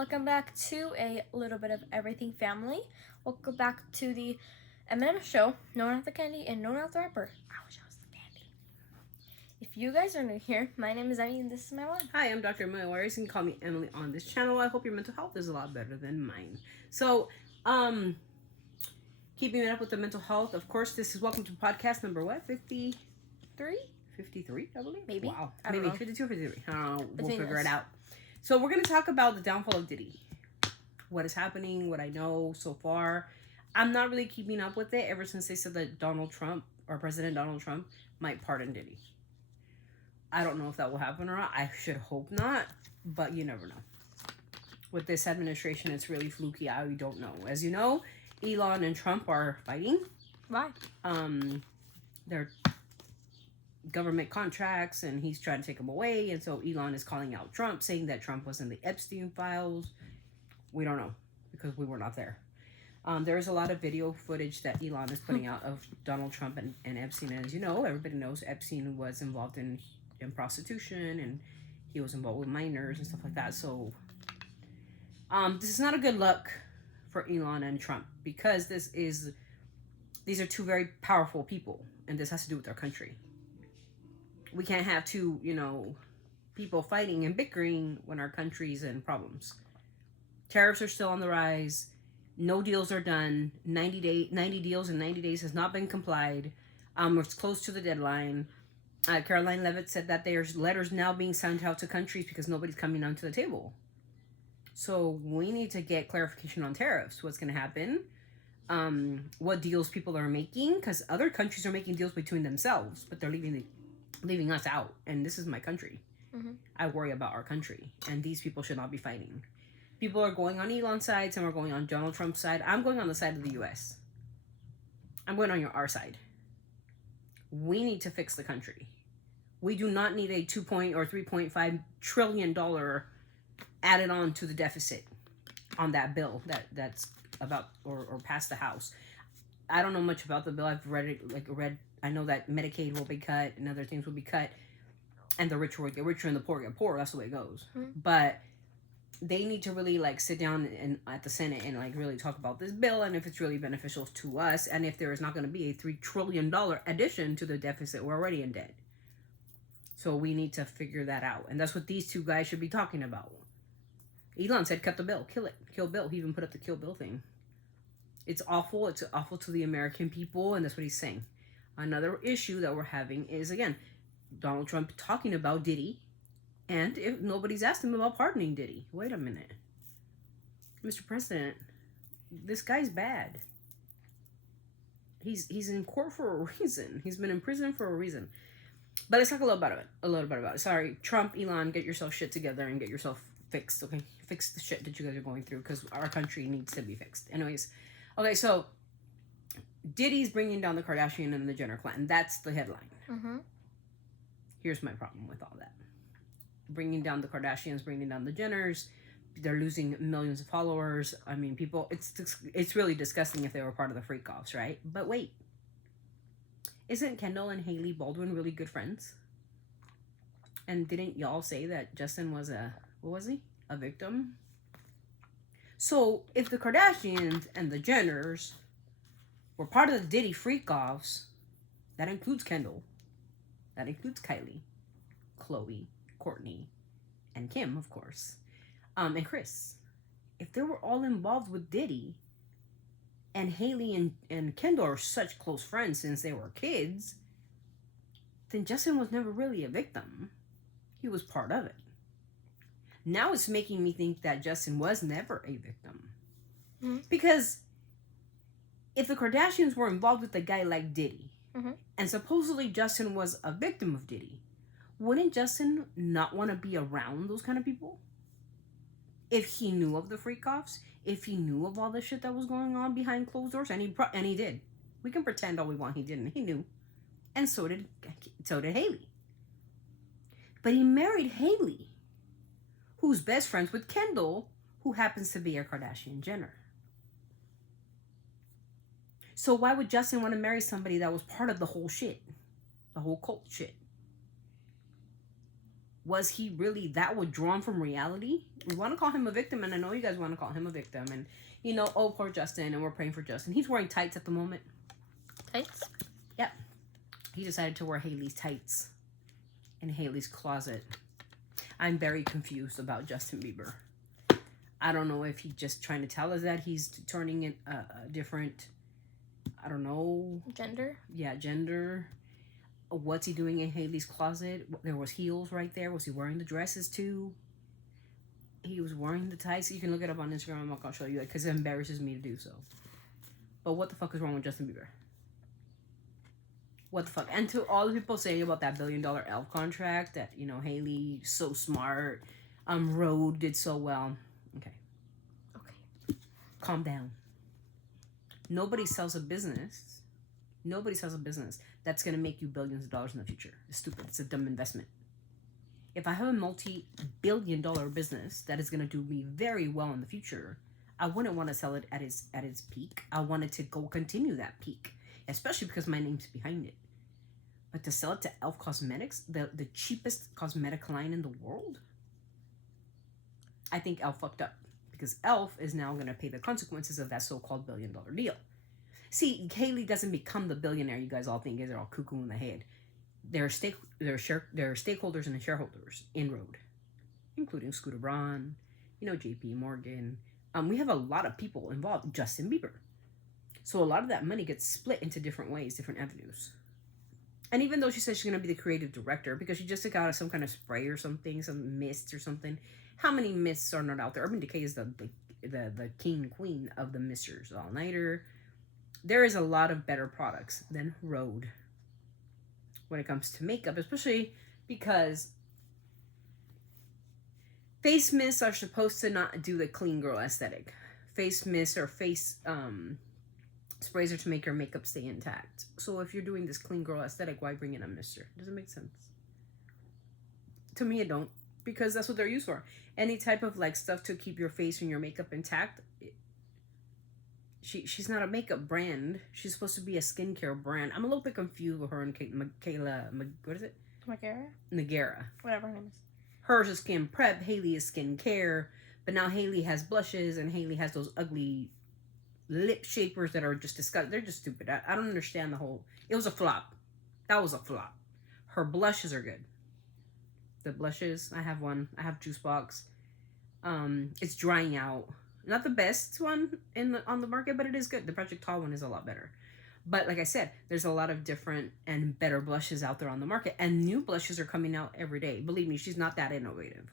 Welcome back to a little bit of everything family. Welcome back to the M&M show. No one out the candy and no one out the rapper. I wish I was the candy. If you guys are new here, my name is Emily and this is my mom. Hi, I'm Dr. Emily Warriors. You can call me Emily on this channel. I hope your mental health is a lot better than mine. So, keeping it up with the mental health, of course, this is welcome to podcast number what? 53? 53, I believe? Maybe. Wow. I don't Maybe know. 52 or 53. I don't know. We'll Between figure us. it out. So we're going to talk about the downfall of Diddy. What is happening, what I know so far. I'm not really keeping up with it ever since they said that Donald Trump, or President Donald Trump, might pardon Diddy. I don't know if that will happen or not. I should hope not, but you never know. With this administration, it's really fluky. I don't know. As you know, Elon and Trump are fighting. Why? Their government contracts, and he's trying to take them away. And so Elon is calling out Trump, saying that Trump was in the Epstein files. We don't know because we were not there. There is a lot of video footage that Elon is putting out of Donald Trump and Epstein. And as you know, everybody knows Epstein was involved in prostitution, and he was involved with minors and stuff like that. So this is not a good look for Elon and Trump, because these are two very powerful people, and this has to do with our country. We can't have two, people fighting and bickering when our country's in problems. Tariffs are still on the rise. No deals are done. 90 deals in 90 days has not been complied. It's close to the deadline. Caroline Levitt said that there's letters now being sent out to countries because nobody's coming onto the table. So we need to get clarification on tariffs. What's going to happen? What deals people are making, because other countries are making deals between themselves, but they're leaving us out. And this is my country. Mm-hmm. I worry about our country, and these people should not be fighting. People are going on Elon's side. Some are going on Donald Trump's side. I'm going on the side of the U.S. I'm going on our side. We need to fix the country. We do not need a $2 or $3.5 trillion added on to the deficit on that bill that's about or passed the House. I don't know much about the bill. I've read it. I know that Medicaid will be cut and other things will be cut, and the rich will get richer and the poor get poorer. That's the way it goes. Mm-hmm. But they need to really sit down and at the Senate and really talk about this bill, and if it's really beneficial to us, and if there is not going to be a $3 trillion addition to the deficit. We're already in debt. So we need to figure that out. And that's what these two guys should be talking about. Elon said, cut the bill, kill it, kill Bill. He even put up the kill Bill thing. It's awful. It's awful to the American people, and that's what he's saying. Another issue that we're having is, again, Donald Trump talking about Diddy, and if nobody's asked him about pardoning Diddy. Wait a minute. Mr. President, this guy's bad. He's in court for a reason. He's been in prison for a reason. But let's talk a little bit about it. Sorry, Trump, Elon, get yourself shit together and get yourself fixed, okay? Fix the shit that you guys are going through, because our country needs to be fixed. Anyways, okay, so Diddy's bringing down the Kardashian and the Jenner clan. That's the headline. Mm-hmm. Here's my problem with all that. Bringing down the Kardashians, bringing down the Jenners. They're losing millions of followers. I mean, people, it's really disgusting if they were part of the freak-offs, right? But wait. Isn't Kendall and Hailey Baldwin really good friends? And didn't y'all say that Justin was a victim? So if the Kardashians and the Jenners were part of the Diddy freak-offs, that includes Kendall, that includes Kylie, Khloe, Courtney, and Kim, of course, and Chris. If they were all involved with Diddy, and Hailey and Kendall are such close friends since they were kids, then Justin was never really a victim. He was part of it. Now it's making me think that Justin was never a victim. Mm-hmm. Because if the Kardashians were involved with a guy like Diddy, mm-hmm. and supposedly Justin was a victim of Diddy, wouldn't Justin not want to be around those kind of people? If he knew of the freak-offs, if he knew of all the shit that was going on behind closed doors, and he did. We can pretend all we want he didn't. He knew. And so did Hailey. But he married Hailey, who's best friends with Kendall, who happens to be a Kardashian Jenner. So why would Justin want to marry somebody that was part of the whole shit? The whole cult shit? Was he really that withdrawn from reality? We want to call him a victim, and I know you guys want to call him a victim. And, you know, oh, poor Justin, and we're praying for Justin. He's wearing tights at the moment. Tights? Yep. He decided to wear Haley's tights in Haley's closet. I'm very confused about Justin Bieber. I don't know if he's just trying to tell us that he's turning in a different, I don't know. Gender? Yeah, gender. What's he doing in Haley's closet? There was heels right there. Was he wearing the dresses too? He was wearing the tights. You can look it up on Instagram. I'm not going to show you it because it embarrasses me to do so. But what the fuck is wrong with Justin Bieber? What the fuck? And to all the people saying about that $1 billion Elf contract that, you know, Haley, so smart. Rode did so well. Okay. Calm down. Nobody sells a business. Nobody sells a business that's going to make you billions of dollars in the future. It's stupid. It's a dumb investment. If I have a multi-billion-dollar business that is going to do me very well in the future, I wouldn't want to sell it at its peak. I want it to go continue that peak, especially because my name's behind it. But to sell it to Elf Cosmetics, the cheapest cosmetic line in the world, I think Elf fucked up. Because Elf is now going to pay the consequences of that so-called $1 billion deal. See, Haley doesn't become the billionaire you guys all think is. They're all cuckoo in the head. There are stakeholders and shareholders in Rode, including Scooter Braun, you know, JP Morgan. We have a lot of people involved. Justin Bieber. So a lot of that money gets split into different ways, different avenues. And even though she says she's going to be the creative director, because she just took out some kind of spray or something, some mist or something. How many mists are not out there? Urban Decay is the king queen of the misters. All-nighter. There is a lot of better products than Rode when it comes to makeup, especially because face mists are supposed to not do the clean girl aesthetic. Face mists or face sprays are to make your makeup stay intact. So if you're doing this clean girl aesthetic, why bring in a mister? Doesn't make sense. To me, it don't. Because that's what they're used for. Any type of like stuff to keep your face and your makeup intact. She's not a makeup brand. She's supposed to be a skincare brand. I'm a little bit confused with her and what is it? Nagara. Whatever her name is. Hers is skin prep. Haley is skin care. But now Haley has blushes and Haley has those ugly lip shapers that are just disgusting. They're just stupid. I don't understand the whole. It was a flop. That was a flop. Her blushes are good. The blushes, I have one. I have Juice Box. It's drying out. Not the best one on the market, but it is good. The Project Tall one is a lot better. But like I said, there's a lot of different and better blushes out there on the market, and new blushes are coming out every day. Believe me, she's not that innovative.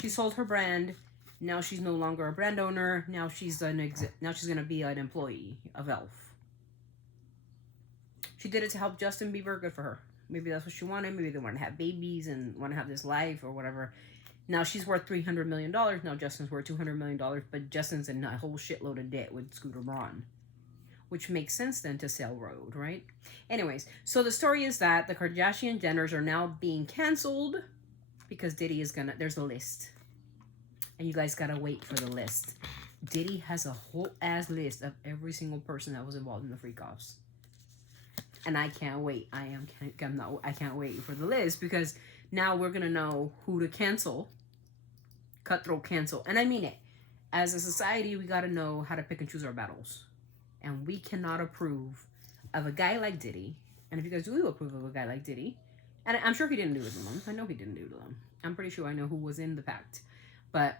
She sold her brand. Now she's no longer a brand owner. Now she's now she's gonna be an employee of Elf. She did it to help Justin Bieber. Good for her. Maybe that's what she wanted. Maybe they want to have babies and want to have this life or whatever. Now she's worth $300 million. Now Justin's worth $200 million. But Justin's in a whole shitload of debt with Scooter Braun. Which makes sense then to sell Rode, right? Anyways, so the story is that the Kardashian Jenners are now being canceled because Diddy is gonna, there's a list. And you guys gotta wait for the list. Diddy has a whole ass list of every single person that was involved in the freak-offs. And I can't wait. I can't wait for the list because now we're gonna know who to cancel. Cutthroat cancel. And I mean it. As a society, we gotta know how to pick and choose our battles. And we cannot approve of a guy like Diddy. And if you guys do approve of a guy like Diddy, and I'm sure he didn't do it to them. I know he didn't do it to them. I'm pretty sure I know who was in the pact. But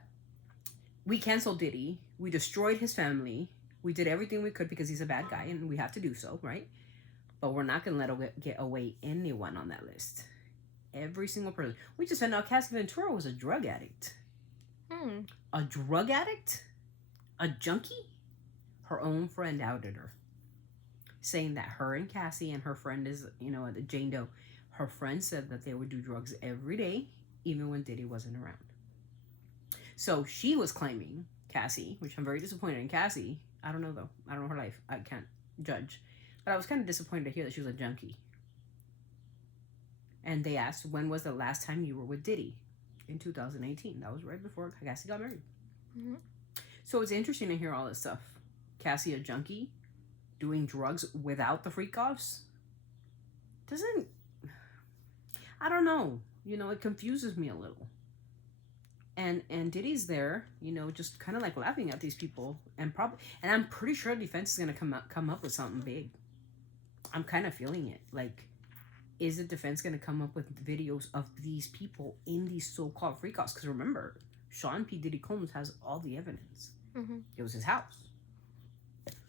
we canceled Diddy. We destroyed his family. We did everything we could because he's a bad guy and we have to do so, right? But we're not going to let get away anyone on that list. Every single person. We just found out Cassie Ventura was a drug addict. A drug addict? A junkie? Her own friend outed her. Saying that her and Cassie and her friend is, you know, Jane Doe. Her friend said that they would do drugs every day, even when Diddy wasn't around. So she was claiming, Cassie, which I'm very disappointed in Cassie. I don't know though. I don't know her life. I can't judge. But I was kind of disappointed to hear that she was a junkie. And they asked, when was the last time you were with Diddy? In 2018. That was right before Cassie got married. Mm-hmm. So it's interesting to hear all this stuff. Cassie a junkie, doing drugs without the freak-offs. I don't know. it confuses me a little. And Diddy's there, just kind of like laughing at these people, and I'm pretty sure defense is gonna come up with something big. I'm kind of feeling it. Like, is the defense gonna come up with videos of these people in these so-called freak-offs? Because remember, Sean P. Diddy Combs has all the evidence. It was his house.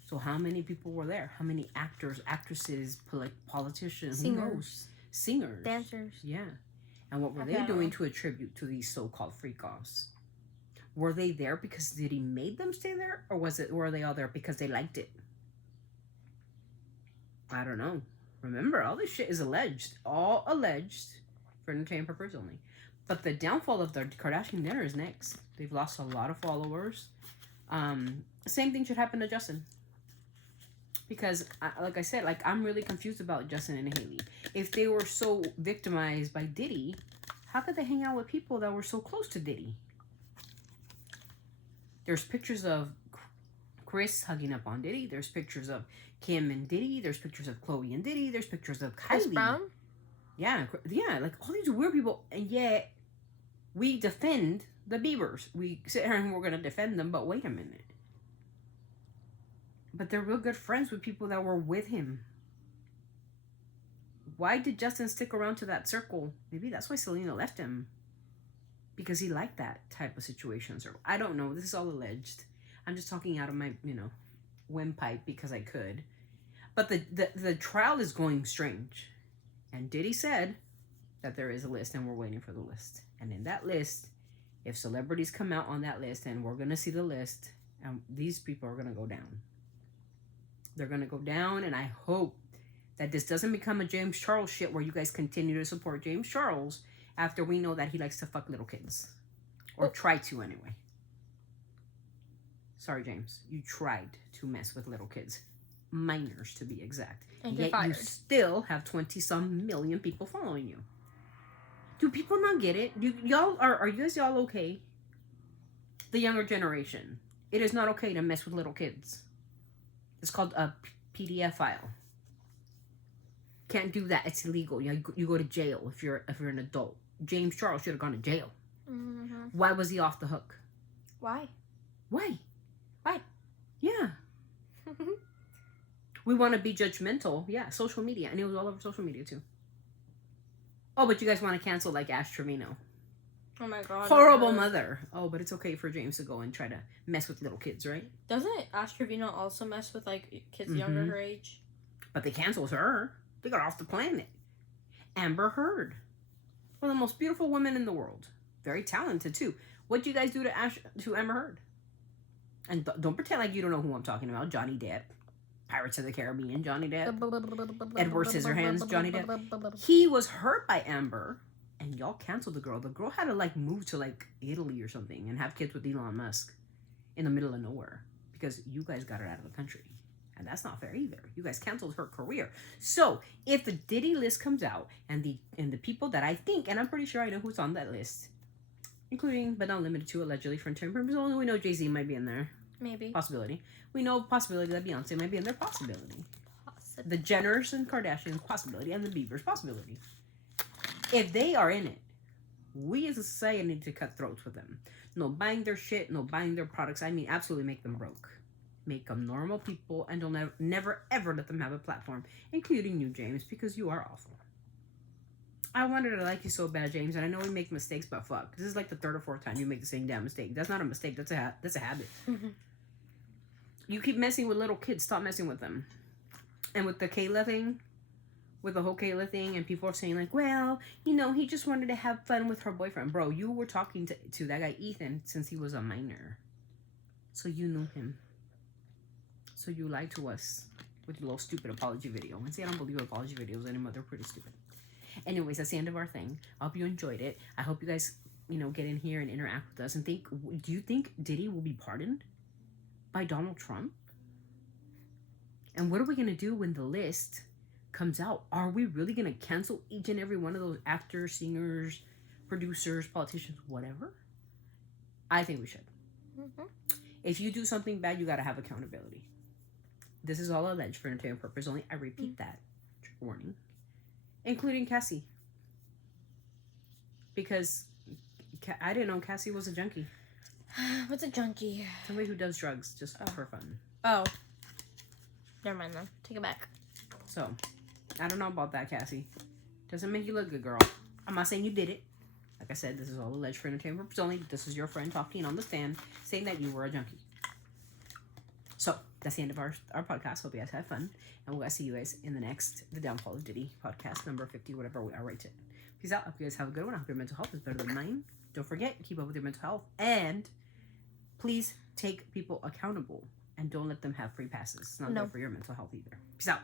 So how many people were there? How many actors, actresses, politicians, singers, who knows? Singers, dancers, yeah. And what were they doing to attribute to these so-called freak-offs? Were they there because Diddy made them stay there? Or were they all there because they liked it? I don't know. Remember, all this shit is alleged. All alleged for entertainment purposes only. But the downfall of the Kardashian dinner is next. They've lost a lot of followers. Same thing should happen to Justin. Because, like I said, I'm really confused about Justin and Haley. If they were so victimized by Diddy, how could they hang out with people that were so close to Diddy? There's pictures of Chris hugging up on Diddy. There's pictures of Kim and Diddy. There's pictures of Chloe and Diddy. There's pictures of Kylie. Chris Brown? Yeah, like all these weird people. And yet, we defend the Biebers. We sit here and we're going to defend them, but wait a minute. But they're real good friends with people that were with him. Why did Justin stick around to that circle? Maybe that's why Selena left him. Because he liked that type of situations. Or I don't know. This is all alleged. I'm just talking out of my, windpipe because I could. But the trial is going strange. And Diddy said that there is a list and we're waiting for the list. And in that list, if celebrities come out on that list and we're going to see the list, and these people are going to go down. They're going to go down, and I hope that this doesn't become a James Charles shit where you guys continue to support James Charles after we know that he likes to fuck little kids. Or try to, anyway. Sorry, James. You tried to mess with little kids. Minors, to be exact. And yet you still have 20-some million people following you. Do people not get it? Are you guys all okay? The younger generation. It is not okay to mess with little kids. It's called a PDF file. Can't do that. It's illegal. You go to jail if you're an adult. James Charles should have gone to jail. Why was he off the hook? Why? Yeah. We want to be judgmental. Yeah, social media. And it was all over social media too. Oh, but you guys want to cancel like Ash Trevino. Oh my god. Horrible mother. Oh, but it's okay for James to go and try to mess with little kids, right? Doesn't Ash Trevino also mess with like kids younger her age? But they canceled her. They got off the planet. Amber Heard. One of the most beautiful women in the world. Very talented too. What'd you guys do to Amber Heard? And don't pretend like you don't know who I'm talking about. Johnny Depp. Pirates of the Caribbean, Johnny Depp. Edward Scissorhands, Johnny Depp. He was hurt by Amber, and y'all canceled the girl. The girl had to move to Italy or something and have kids with Elon Musk in the middle of nowhere because you guys got her out of the country. And that's not fair either. You guys canceled her career. So if the Diddy list comes out and the people that I think, and I'm pretty sure I know who's on that list, including but not limited to allegedly for intern purposes only, we know Jay-Z might be in there. Maybe. Possibility. We know possibility that Beyonce might be in there. Possibility. The Jenners and Kardashians, possibility. And the Biebers, possibility. If they are in it, we as a society need to cut throats with them. No buying their shit, no buying their products. I mean, absolutely make them broke. Make them normal people, and don't never ever let them have a platform, including you, James, because you are awful. I wanted to like you so bad, James, and I know we make mistakes, but fuck. This is like the third or fourth time you make the same damn mistake. That's not a mistake. That's a habit. You keep messing with little kids. Stop messing with them. And with the Kayla thing, with the whole Kayla thing, and people are saying well, he just wanted to have fun with her boyfriend. Bro, you were talking to that guy Ethan since he was a minor. So you knew him. So you lied to us with your little stupid apology video. And see, I don't believe apology videos anymore. They're pretty stupid. Anyways, that's the end of our thing. I hope you enjoyed it. I hope you guys, get in here and interact with us. And do you think Diddy will be pardoned by Donald Trump? And what are we going to do when the list comes out? Are we really going to cancel each and every one of those actors, singers, producers, politicians, whatever? I think we should. If you do something bad, you got to have accountability. This is all alleged for entertainment purpose only. I repeat that. Warning. Including Cassie. Because I didn't know Cassie was a junkie. What's a junkie? Somebody who does drugs just for fun. Oh. Never mind then. Take it back. So, I don't know about that, Cassie. Doesn't make you look good, girl. I'm not saying you did it. Like I said, this is all alleged for entertainment purposes only. This is your friend talking on the stand saying that you were a junkie. So, that's the end of our podcast. Hope you guys had fun. And we'll see you guys in the Downfall of Diddy podcast number 50, whatever we are rated. Peace out. Hope you guys have a good one. I hope your mental health is better than mine. Don't forget, keep up with your mental health. And please take people accountable. And don't let them have free passes. It's not good for your mental health either. Peace out.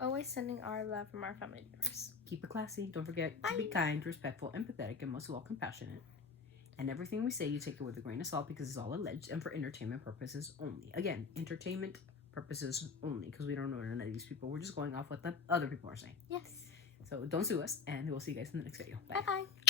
Always sending our love from our family members. Keep it classy. Don't forget to be kind, respectful, empathetic, and most of all, compassionate. And everything we say, you take it with a grain of salt because it's all alleged and for entertainment purposes only. Again, entertainment purposes only because we don't know none of these people. We're just going off what the other people are saying. Yes. So don't sue us, and we'll see you guys in the next video. Bye. Bye-bye.